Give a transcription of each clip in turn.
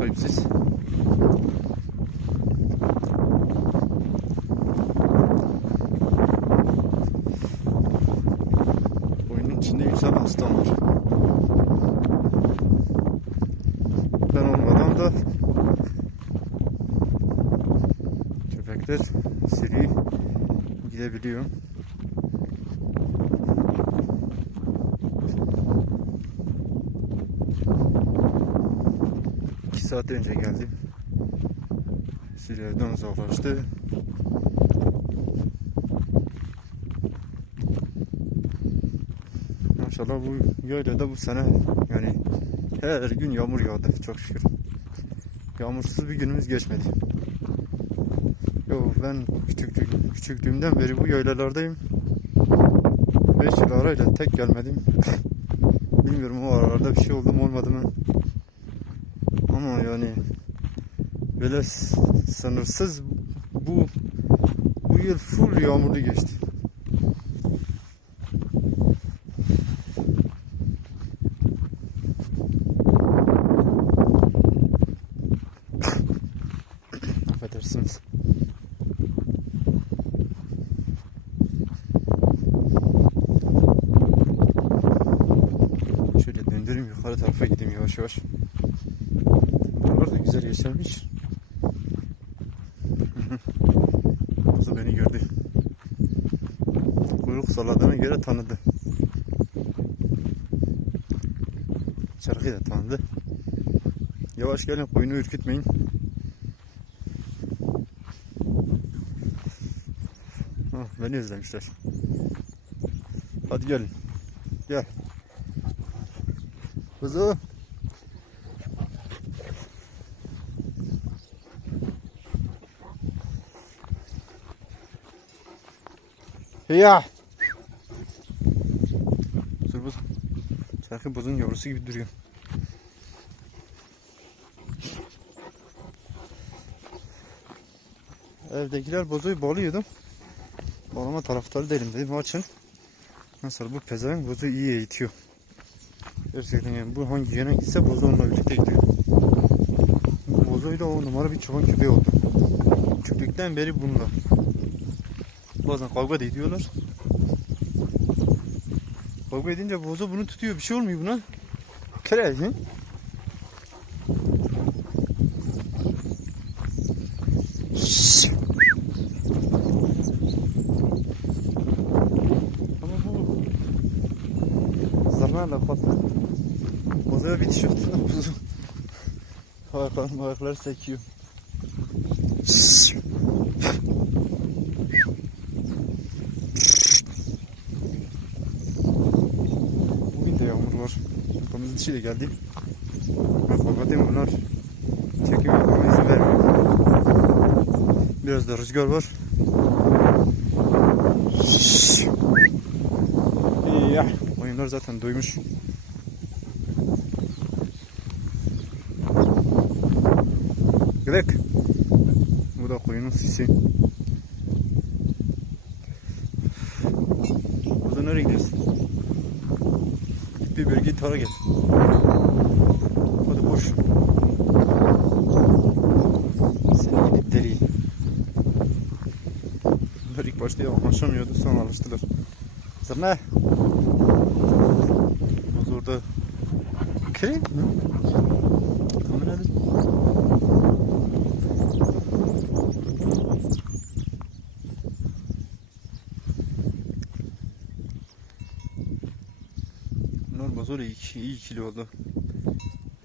sahipsiz. Oyunun içinde güzel aslan var. Ben olmadan da köpekler seri gidebiliyor. Saat önce geldim. Evden uzaklaştı. Maşallah bu yaylada bu sene yani her gün yağmur yağdı çok şükür. Yağmursuz bir günümüz geçmedi. Yo ben küçüklük, küçüklüğümden beri bu yaylalardayım. 5 yıl arayla tek gelmedim. Bilmiyorum o aralarda bir şey oldu mu olmadı mı. Ama yani böyle sınırsız bu bu yıl full yağmurlu geçti. Affedersiniz. Şöyle döndüreyim yukarı tarafa gideyim yavaş yavaş. Yeşermiş. Kuzu beni gördü. Kuyruk salladığına göre tanıdı. Çarkıyı da tanıdı. Yavaş gelin koyunu ürkütmeyin. Ah, beni özlemişler. Hadi gelin. Gel. Kuzu. Ya. Dur buz. Çarkı buzun yavrusu gibi duruyor. Evdekiler bozuyu bağlıyordum. Bağlama taraftarı değilim dedim açın. Mesela bu pezevenk bozu iyi eğitiyor. Gerçekten yani bu hangi yöne gitse bozu onunla birlikte gidiyor. Bozuyla o numara bir çoban köpeği oldu. Küçüklükten beri bununla. Bazen kavga da ediyorlar. Kavga edince bozu bunu tutuyor. Bir şey olmuyor buna. Kere zararla patlı. Bozuya bir tişört. Bozu. Ayaklar, ayakları sekiyor. Bugün de yağmur var. Kapımızın içi de geldi. Ben kapatayım bunlar. Çekim yapmama izin vermiyor. Biraz da rüzgar var. Ya. Oyunlar zaten duymuş. Gidek. Bu da koyunun sisi. Burada nereye gidiyorsun? Bir bölgeyi tara gel. Hadi koş. Seni gidip deli. Bunlar ilk başta anlaşamıyordu sonra alıştılar. Zırna. Buz orada. Kre? Bunlar bozor iyi, iyi ikili oldu.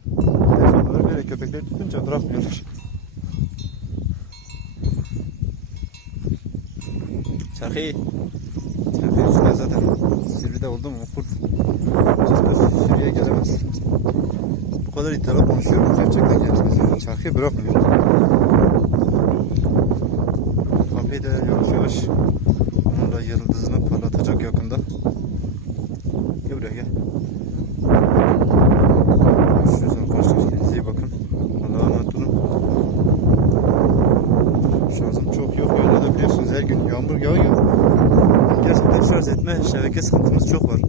Bunları böyle köpekler tutunca bırakmıyorlar. Çarkı. Çarkı üstüne zaten Sivri'de oldu mu kurt. Sürüye gelemez. Bu kadar iddialı konuşuyorum gerçekten gelemez. Çarkıyı bırakmıyor. Kapıyı da yavaş yavaş onun da yıldızını parlatacak yakında. Etme şebeke sıkıntımız çok var.